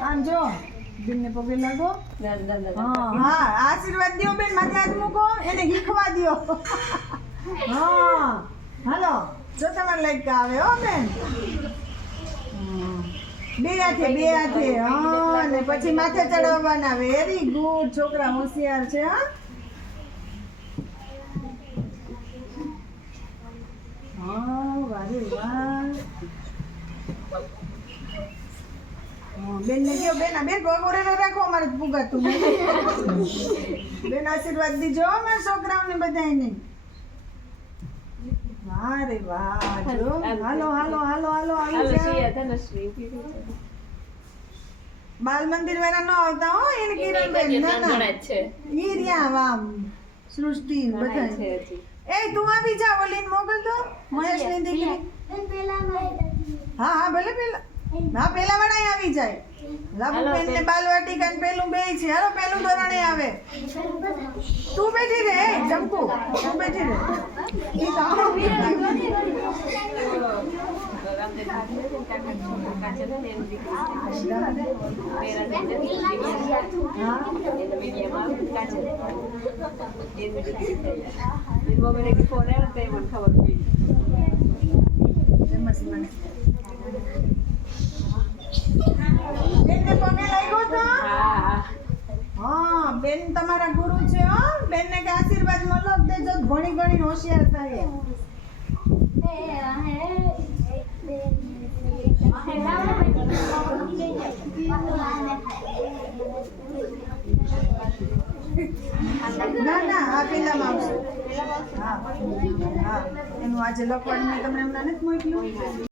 આમ જો બેનને પગે લાગો. હા આશીર્વાદ દ્યો બેન, માથે હાથ મૂકો, એને શીખવા દ્યો હા, હાલો, જો તમારે લાઈક આવે, હો બેન. બે હાથે બે હાથે, હા, ને પછી માથે ચડાવવાના વેરી ગુડ છોકરા હોશિયાર છે, હા હા, વારે વાહ હા, બેનને કયો બેન બેન ઓરેલો રાખો અમારે પુગાતું બેન. આશીર્વાદ દીજો અમારા છોકરાઓને બધાયને. વાહ રે વાહ હાલો હાલો. હાલો હાલો આવી હાલો. બાલ મંદિર વાળા ન આવતા હો એને કિરણ બેન ના ના. ઈ રહ્યા વામ સૃષ્ટિ બધા છે એ તું આવી જા ઓલીન મોકલ તો મહેશની દીકરી હા હા ભલે પેલા. હા પેલા વાળા આવી જાય. લાભુ હાલો, બેન ને બેન. બાલવાટિકા ને પેલું બે છે. હાલો પેલું ધોરણે આવે. તું બેઠી રે જમકુ. તું બેઠી રે. ઈ તો મસ્ત રામદેવ ભાભી છે ને કાકા છોકરો કાચો છે ને એની દીકરી છે. મેરા દીકરી છે, હા એને મીડિયામાં આવે ને કાચો. એની દીકરી છે. એની મમ્મીને કે ફોન આવ્યો ને તો એ મને ખબર પડી જમસ મને બેનને પગે લાગ્યો તો હા હા બેન તમારા ગુરુ છે, હો. બેનને કે આશીર્વાદ જ દેજો ઘણી ઘણી હોશિયાર થાય ના ના, આ પેલામાં આવશે. હા. એનું આજે લખવાનું મેં તમને હમણાં નથી મોકલ્યું.